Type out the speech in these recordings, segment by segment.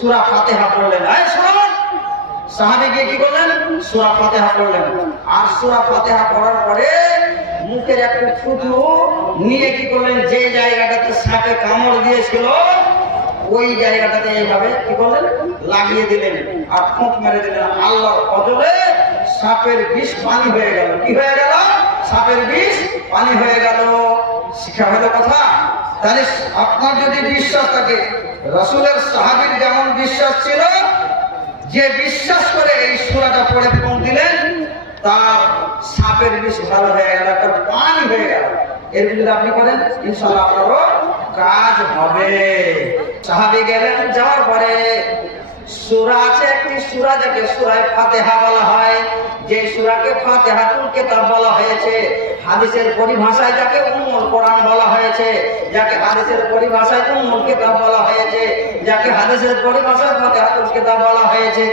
সুরা ফাতেহা পড়লেন। এই শুনুন কি করলেন? সুরা ফাতেহা পড়লেন। আর সুরা ফাতেহা পড়ার পরে মুখের একটু থুতু নিয়ে কি করলেন? যে জায়গাটাতে সাপে কামড় দিয়েছিল, ওই জায়গাটাতে এইভাবে কি করলেন? লাগিয়ে দিলেন আর ফুঁক মেরে দিলেন। আল্লাহর অজরে সাপের বিষ পানি হয়ে গেল। কি হয়ে গেল? সাপের বিষ পানি হয়ে গেল। শিক্ষা হলো কথা? তাহলে আপনার যদি বিশ্বাস থাকে রসুলের সাহাবির যেমন বিশ্বাস ছিল, যে বিশ্বাস করে এই সুরাটা পড়ে ফোন দিলেন, তার সাপের বিষ ভালো হয়ে গেল একটা পানি হয়ে গেল। এর যদি আপনি করেন ইনশাল্লাহ আপনারও কাজ হবে। সাহাবি গেলেন, যাওয়ার পরে সুরা আছে একটি সুরা যাকে সুরায় ফাতেহা বলা হয়। যে সুরাকে ফাতেহাতুল কিতাব বলা হয়েছে, হাদিসের পরিভাষায় যাকে উম্মুল কোরআন বলা হয়েছে, যাকে হাদিসের পরিভাষায় উম্মুল বলা হয়েছে, যাকে হাদিসের পরিভাষায় ফাতিহাতুল বলা হয়েছে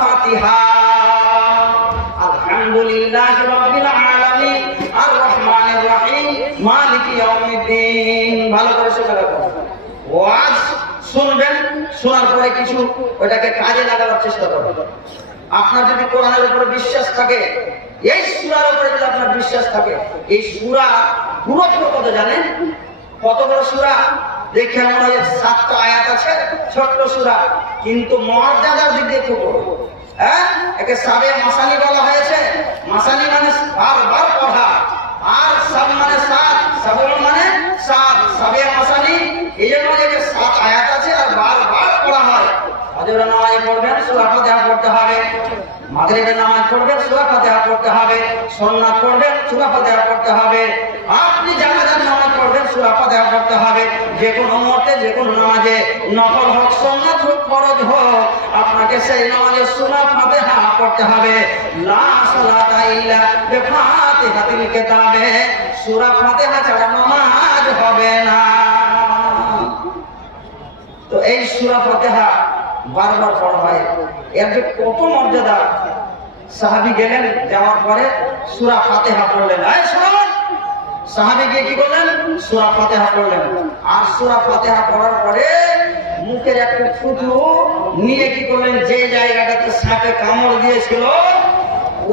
ফাতিহা। আলহামদুলিল্লাহ রাব্বিল আলামিন আর রহমানির রহিম, মালিকি ইয়াউমিদ্দিন। ভালো করে শুনে রাখুন ওয়াজ শুনবেন শোনার পরে কিছু ওটাকে কাজে লাগানোর চেষ্টা করবেন আপনার যদি কোরআনের উপরে বিশ্বাস থাকে, এই সূরার উপরে যদি আপনার বিশ্বাস থাকে, এই সূরা পুরোপুরি কত জানেন? কত বড় সূরা? দেখে মনে হয় সাতটা আয়াত আছে, ছোট্ট সূরা। কিন্তু মর্যাদার দিক দিয়ে খুব হ্যাঁ? একে সাবে মাসানি বলা হয়েছে। মাসানি মানে বারবার পড়া। আর সাব মানে সাত। সাবল মানে সাত সাবে মাসানি এই জন্য একে সাত আয়াত আছে আর বারবার পড়া হয় ফজরের নামাজ পড়বেন সূরা ফাতিহা পড়তে হবে মাগরিবের নামাজ পড়বেন সূরা ফাতিহা পড়তে হবে, সুন্নাত পড়বেন সূরা ফাতিহা পড়তে হবে। আপনি জানাজার নামাজ পড়বেন, সূরা ফাতিহা পড়তে হবে। যে কোনো মুহূর্তে, যে কোনো নামাজে নফল হোক, সুন্নাত হোক, ফরজ হোক, আপনাকে সেই নামাজে সূরা ফাতিহা পড়তে হবে। লা সালাতা ইল্লা বিফাতিহাতিল কিতাবে, সূরা ফাতিহা ছাড়া নামাজ হবে না। তো এই সূরা ফাতিহা বারবার পড়া হয়। এর যে কত মর্যাদা সাহাবী গেলেন, যাওয়ার পরে সূরা ফাতিহা পড়লেন। এই শুনুন সাহাবী গিয়ে কি করলেন? সূরা ফাতিহা পড়লেন। আর সূরা ফাতিহা পড়ার পরে মুখের একটু থুতু নিয়ে কি করলেন? যে জায়গাটাতে সাপে কামড় দিয়েছিল,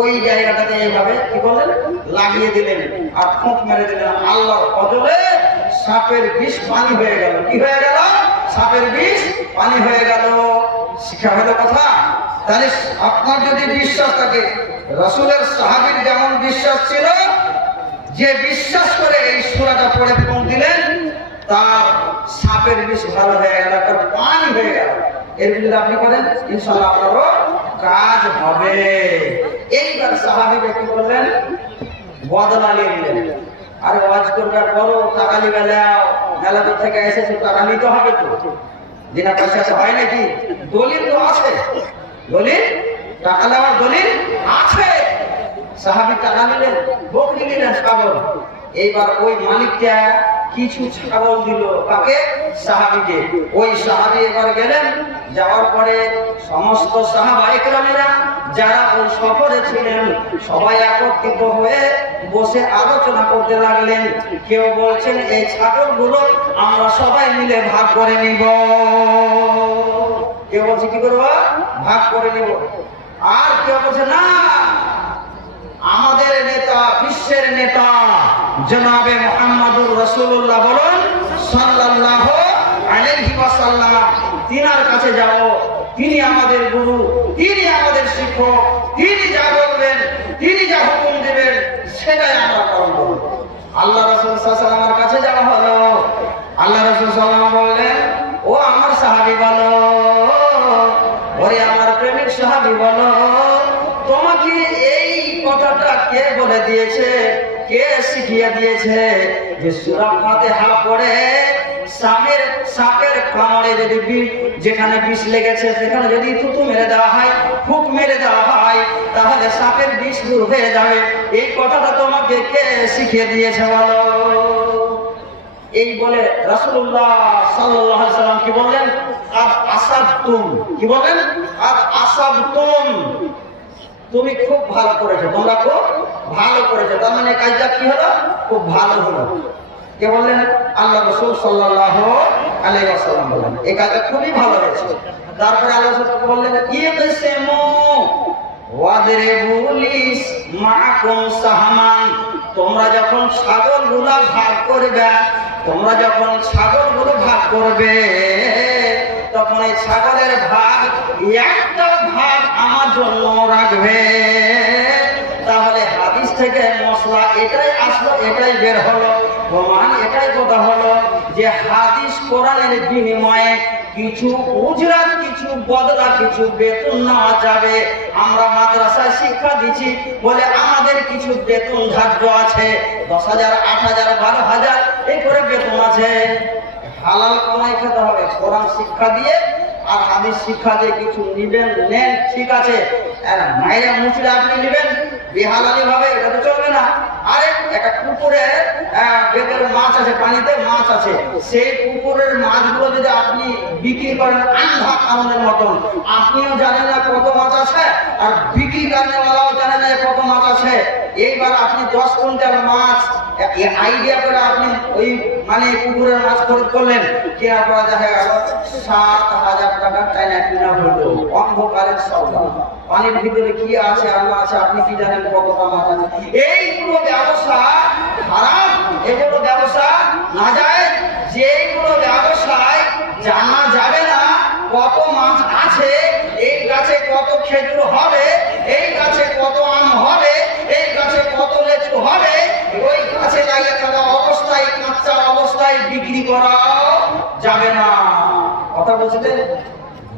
ওই জায়গাটাতে এইভাবে কি করলেন? লাগিয়ে দিলেন আর ফুঁক মেরে দিলেন। আল্লাহর অজরে সাপের বিষ পানি হয়ে গেল। কি হয়ে গেল? সাপের বিষ পানি হয়ে গেল। শিক্ষা হলো কথা? তাহলে আপনার যদি বিশ্বাস থাকে, রসুলের সাহাবীর যেমন বিশ্বাস ছিল, যে বিশ্বাস করে এই সুরাটা পড়ে ফোন দিলেন, তার সাপের বিষ ভালো হয়ে গেল, একটা পানি হয়ে গেল। এর যদি আপনি করেন ইনশাল্লাহ আপনারও কাজ হবে। এইবার সাহাবি ব্যক্তি করলেন বদলা নিলেন। আর ওয়াজ করবে করো টাকা নিবে নাও মেলা থেকে এসেছ টাকা নিতে হবে তো। বিনা পয়সা হয় নাকি? দলিল তো আছে। দলিল? টাকা নেওয়ার দলিল আছে। সাহাবি টাকা নিলেন, বকরি নিলেন ছাগল। এইবার ওই মালিকটা কিছু ছাগল দিল কাকে সাহাবিকে। ওই সাহাবি এবার গেলেন, যাওয়ার পরে সমস্ত সাহাবা একরামেরা যারা ওই সফরে ছিলেন, সবাই একত্রিত হয়ে বসে আলোচনা করতে লাগলেন। কেউ বলছেন, এই ছাগলগুলো আমরা সবাই মিলে ভাগ করে নিব। কেউ বলছে, কি করব? ভাগ করে নিব। আর কেউ বলছে, না, আমাদের নেতা, বিশ্বের নেতা, জনাবে মোহাম্মদুর রসুল্লাহ বলুন ওয়াসাল্লাম, তিনার কাছে যাব। তিনি আমাদের গুরু, তিনি আমাদের শিক্ষক, তিনি যা বলবেন, তিনি যা হুকুম দেবেন, সেটাই আমরা করব। আল্লাহ রসুল সাল্লামের কাছে যাওয়া হলো। আল্লাহ রসুল সাল্লাম বললেন, ও আমার সাহাবি কে বলে দিয়েছে, কে শিখিয়ে দিয়েছে? যে সূরা ফাতিহা পড়ে সাপের সাপের কামড়ে যদি যেখানে বিষ লেগেছে, সেখানে যদি থুতু মেরে দেওয়া হয়, ফুক মেরে দেওয়া হয়, তাহলে সাপের বিষ দূর হয়ে যাবে। এই কথাটা তোমাকে কে শিখিয়ে দিয়েছে বলো? এই বলে রাসূলুল্লাহ সাল্লাল্লাহু আলাইহি সাল্লাম কি বললেন? আদ আসাবতুম। কি বলেন আদ আসাবতুম। তুমি খুব ভালো করেছ। তোমরা খুব ভালো করেছ। তার মানে কাজটা কি হলো? খুব ভালো হলো। কে বললেন? আল্লাহ রসুল সাল্লাল্লাহু আলাইহি ওয়াসাল্লাম বললেন এই কাজটা খুবই ভালো হয়েছে। তারপরে আল্লাহ বললেন ওয়াদরিবুলিস মাকুম সাহমান। তোমরা যখন ছাগলগুলা ভাগ করবে, তোমরা যখন ছাগলগুলো ভাগ করবে, তখন এই ছাগলের ভাগ একটা ভাগ আমার জন্য রাখবে। তাহলে হাদিস থেকে মশলা এটাই আসলো, এটাই বের হলো। প্রমাণ এটাই কথা হলো যে হাদিস কোরআনের বিনিময়ে কিছু উজরাত, কিছু বদলা, কিছু বেতন নেওয়া যাবে। আমরা মাদ্রাসায় শিক্ষা দিচ্ছি, বলে আমাদের কিছু বেতন ধার্য আছে, দশ হাজার, আট হাজার, বারো হাজার, এই করে বেতন আছে। হালাল কামাই খেতে হবে, কোরআন শিক্ষা দিয়ে আর হাদিস শিক্ষা দিয়ে কিছু নিবেন, নেন, ঠিক আছে। আর মায়ের মুচড়ে আপনি নিবেন, বেহালালি ভাবে এটা তো চলবে না। আরে একটা পুকুরে বেতের মাছ আছে, পানিতে মাছ আছে। সেই পুকুরের মাছগুলো যদি আপনি বিক্রি করেন আন্ধা কামনের মতন, আপনিও জানেন না কত মাছ আছে, আর বিক্রি কারণেওয়ালাও জানে না কত মাছ আছে। এইবার আপনি দশ কুইন্টাল মাছ আইডিয়া করে আপনি ওই মানে পুকুরের মাছ খরিদ করলেন। কেনা করা দেখা গেল, সাত হাজার টাকা টাইনা কিনা হলো। অন্ধকারের সৌদা পানির ভিতরে কি আছে আল্লাহ আছে, আপনি কি জানেন কতটা মাছ আছে? এইগুলো ব্যবসা হারাম এগুলো ব্যবসা না যায়। যেগুলো ব্যবসায় জানা যাবে না কত মাছ আছে, এই গাছে কত খেজুর হবে, এই গাছে কত হবে ওই কাছে লাগিয়ে থাকা অবস্থায়, কাঁচা অবস্থায় বিক্রি করা যাবে না। কথা বলছিলেন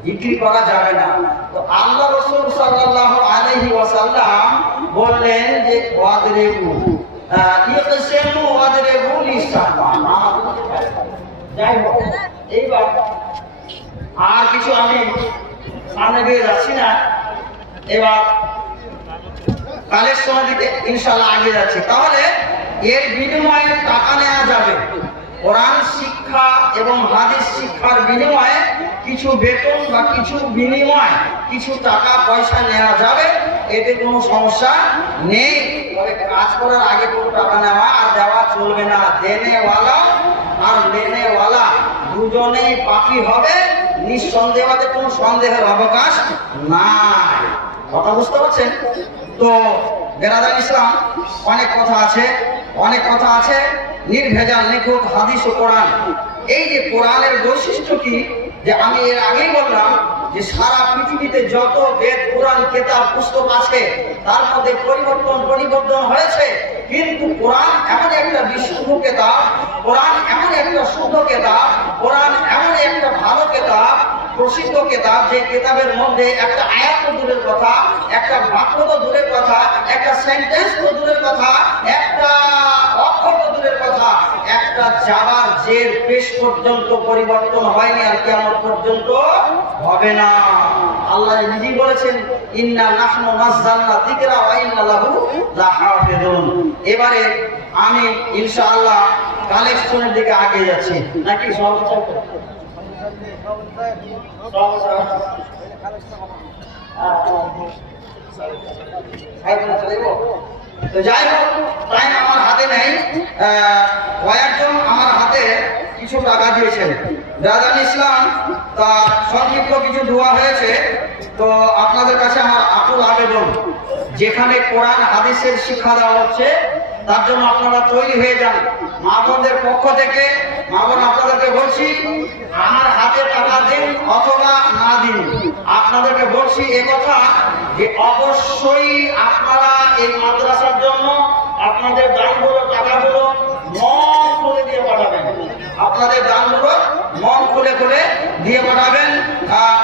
বিক্রি করা যাবে না। তো আল্লাহ রসুল সাল্লাল্লাহু আলাইহি ওয়াসাল্লাম বললেন যে, ওয়াদরিবু যাই হোক, এইবার আর কিছু আমি সামনে দিয়ে যাচ্ছি না। এবার কালের সময় দিকে ইনশাল্লাহ আগে যাচ্ছি তাহলে এর বিনিময়ে টাকা নেওয়া যাবে। কোরআন শিক্ষা এবং হাদিস শিক্ষার বিনিময়ে কিছু বেতন বা কিছু বিনিময় কিছু টাকা পয়সা নেওয়া যাবে। এতে কোনো সমস্যা নেই। তবে কাজ করার আগে কোনো টাকা নেওয়া আর দেওয়া চলবে না। দেনেওয়ালা আর লেনেওয়ালা দুজনেই পাপি হবে। নিঃসন্দেহতে কোনো সন্দেহের অবকাশ নাই। কথা বুঝতে পারছেন? তো বেরাদার ইসলাম, অনেক কথা আছে, অনেক কথা আছে, নির্ভেজাল নিখুঁত হাদিস ও কোরআন। এই যে কোরআনের বৈশিষ্ট্য কি? যে আমি এর আগেই বললাম যে সারা পৃথিবীতে যত বেদ, কোরআন, কেতাব, পুস্তক আছে, তার মধ্যে পরিবর্তন পরিবর্তন হয়েছে। কিন্তু কোরআন এমন একটা বিশুদ্ধ কেতাব, কোরআন এমন একটা শুদ্ধ কেতাব, কোরআন এমন একটা প্রসিদ্ধ কেতাব, যে কেতাবের মধ্যে একটা আয়াত দূরের কথা, একটা বাক্য তো দূরের কথা, একটা সেন্টেন্স তো দূরের কথা, একটা অক্ষর দূরের কথা, একটা যাবার জের পেশ পর্যন্ত পরিবর্তন হয়নি আর কেমন পর্যন্ত হবে না। আল্লাহ নিজেই বলেছেন, ইন্না নাহনু নাযালনা যিকরা ওয়া ইন্না লাহু লাহাফিজুন। এবারে আমি ইনশাআল্লাহ কালেকশনের দিকে আগে যাচ্ছি। নাকি সব তো যাই হোক টাইম আমার হাতে নেই। কয়েকজন আমার হাতে কিছু টাকা দিয়েছেন। দাদা ইসলাম, তার সংক্ষিপ্ত কিছু দোয়া হয়েছে। তো আপনাদের কাছে আমার আকুল আবেদন, যেখানে কোরআন, হাদিসের শিক্ষা দেওয়া হচ্ছে তার জন্য আপনারা তৈরি হয়ে যান। মা বোনদের পক্ষ থেকে মা বোন আপনাদেরকে বলছি, আমার হাতে টাকা দিন অথবা না দিন। আপনাদেরকে বলছি এ কথা যে অবশ্যই আপনারা এই মাদ্রাসার জন্য আপনাদের দানগুলো, টাকাগুলো মন খুলে দিয়ে পাঠাবেন। আপনাদের দানগুলো মন খুলে খুলে দিয়ে পাঠাবেন।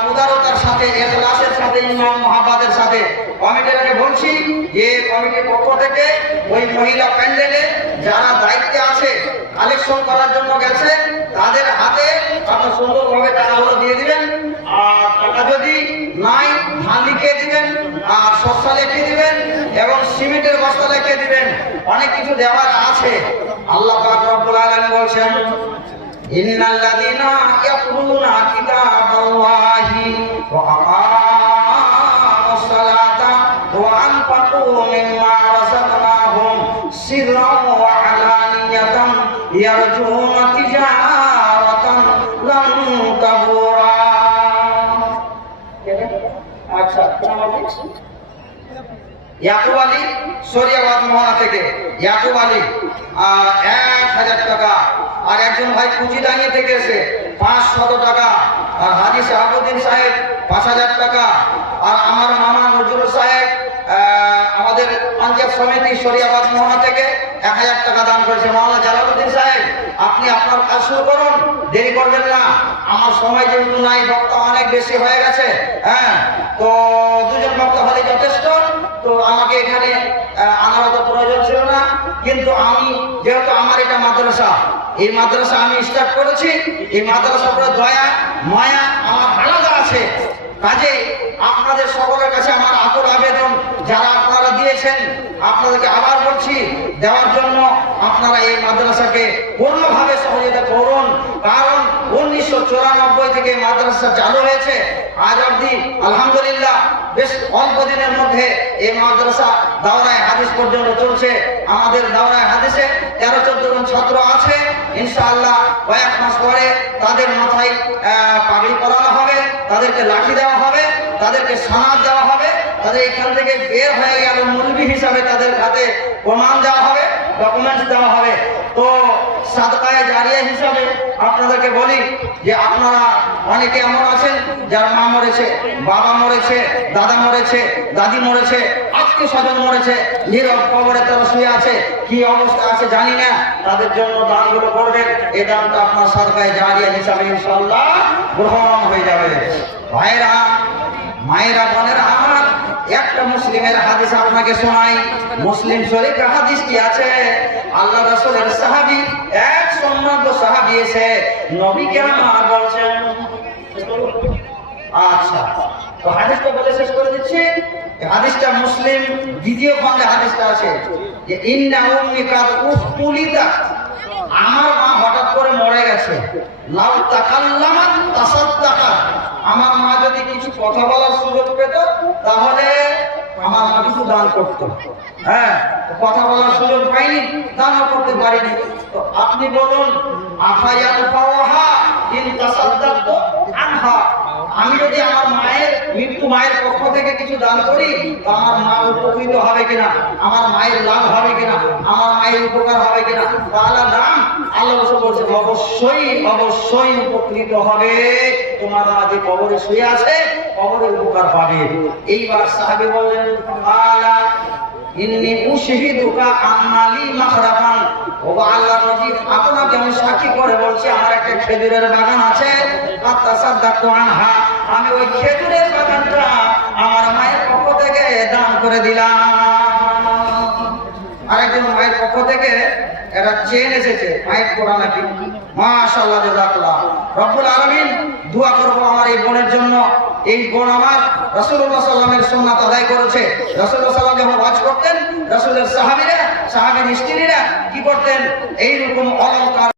উদারতার সাথে, এখলাসের সাথে, ইমাম মহাবাদের সাথে। কমিটিটাকে বলছি যে কমিটির পক্ষ থেকে ওই মহিলা প্যান্ডেলে যারা দায়িত্বে আছে, কালেকশন করার জন্য গেছে, তাদের হাতে আপনার সুন্দরভাবে টাকাগুলো দিয়ে দিবেন, আর টাকা যদি নাই ধান লিখে দিবেন, আর শস্য লিখে দিবেন, এবং সিমেন্টের বস্তা লিখে দিবেন, অনেক কিছু দেওয়ার আছে। আল্লাহ রব্বুল আলামিন বলছেন, ইন্নাল্লাযীনা ইয়াকরুনা কিতাবাল্লাহি ওয়া আকামুস ইয়াকুব আলী সরিয়াবাদ থেকে। ইয়াকুব আলী এক হাজার টাকা। আর একজন ভাই থেকে এসে পাঁচ শত টাকা। আর হাজি শাহাবুদ্দিন সাহেব, পাঁচ হাজার টাকা। আর আমার মামা নজরুল সাহেব আমাদের সমিতি সরিয়াবাদ মহা থেকে এক হাজার টাকা দান করেছে। মাওলানা জালালুদ্দিন সাহেব, আপনি আপনার কাজ শুরু করুন। দেরি করবেন না। আমার সময় যেহেতু নাই, বক্তা অনেক বেশি হয়ে গেছে হ্যাঁ? তো দুজন তো আমাকে এখানে আনার অত প্রয়োজন ছিল না। কিন্তু আমি, যেহেতু আমার এটা মাদ্রাসা, এই মাদ্রাসা আমি স্টার্ট করেছি। এই মাদ্রাসা উপরে দয়া, মায়া আমার আলাদা আছে। কাজে আপনাদের সকলের কাছে আমার আকুল আবেদন, যারা আপনারা দিয়েছেন, আপনাদেরকে আবার বলছি, দেওয়ার জন্য আপনারা এই মাদ্রাসাকে কারণ উনিশশো চুরানব্বই থেকে মাদ্রাসা চালু হয়েছে। আজ অবধি, আলহামদুলিল্লাহ, বেশ অল্প দিনের মধ্যে এই মাদ্রাসা দাওরায় হাদিস পর্যন্ত চলছে। আমাদের দাওরায় হাদিসে তেরো, চোদ্দ জন ছাত্র আছে। ইনশাআল্লাহ কয়েক মাস পরে তাদের মাথায় পাগড়ি পরানো হবে, তাদেরকে লাঠি দেওয়া হবে, তাদেরকে সনাদ দেওয়া হবে, তাদের এখান থেকে বের হয়ে গেল মুলবি হিসাবে তাদের হাতে প্রমাণ দেওয়া হবে। ডকুমেন্টস দেওয়া হবে। তো সাদকায় জারিয়া হিসাবে আপনাদেরকে বলি যে আপনারা অনেকে এমন আছেন, যার মা মরেছে, বাবা মরেছে, দাদা মরেছে, দাদি মরেছে আত্মীয় স্বজন মরেছে, নীরব কবরে তারা শুয়ে আছে, কি অবস্থা আছে জানি না, তাদের জন্য দানগুলো করবেন এই দানটা আপনার সরকারে জারিয়া হিসাবে ইনশাল্লাহ গ্রহণ হয়ে যাবে। ভাইরা, মায়েরা, বোনেরা, আমার মুসলিমের হাদিস আপনাকে শোনাই। মুসলিম শরীফের হাদিস কি আছে? আল্লাহ রাসূলের সাহাবী, এক সম্মানিত সাহাবী এসে নবীকে আমার বলছেন। আচ্ছা তো হাদিসটা বলে শেষ করে দিচ্ছি। হাদিসটা মুসলিম, দ্বিতীয় খণ্ডে হাদিসটা আছে যে, ইন্না উম্মিকা উফতুলিতা আমার মা হঠাৎ করে মরে গেছে। লাউ তাকাল্লামাত তাসাদ্দাকা। আমার মা যদি কিছু কথা বলার সুযোগ পেত, তাহলে আমার কিছু দান করতো। হ্যাঁ কথা বলার সুযোগ পাইনি দান করতে পারিনি। তো আপনি বলুন, আফায়াল পাওয়াহা ইন তাসাদ্দাকতু আনহা। আমি যদি আমার মায়ের, মৃত্যু মায়ের পক্ষ থেকে কিছু দান করি, তো আমার মা উপকৃত হবে কিনা? আমার মায়ের লাভ হবে কিনা? আমার মায়ের উপকার হবে কিনা? তাহলে নাম আল্লাহ রসুল বলছেন, অবশ্যই অবশ্যই উপকৃত হবে। তোমার মা যে কবরে শুয়ে আছে, কবরের উপকার পাবে। এইবার সাহাবী বললেন ইন্নি উশহিদুকা আন্নালি আল্লাহ নবী আপনাকে আমি সাক্ষী করে বলছি, আমার একটা খেজুরের বাগান আছে আমি ওই খেজুরের বাগানটা আমার মায়ের পক্ষ থেকে দান করে দিলাম। আরেকজন মায়ের পক্ষ থেকে একটা চেন এসেছে মায়ের করা নাকি? মাশাআল্লাহ জাযাকাল্লাহ রব্বুল আলামিন দোয়া করব আমার এই বোনের জন্য। এই গুণ আমার রাসূলুল্লাহ সাল্লাল্লাহু সুন্নাত আদায় করেছে। রাসূলুল্লাহ সাল্লাল্লাহু যখন ওয়াজ করতেন। রাসূলের সাহাবীরা, সাহাবী স্ত্রীরা কি করতেন? এই রকম অলংকার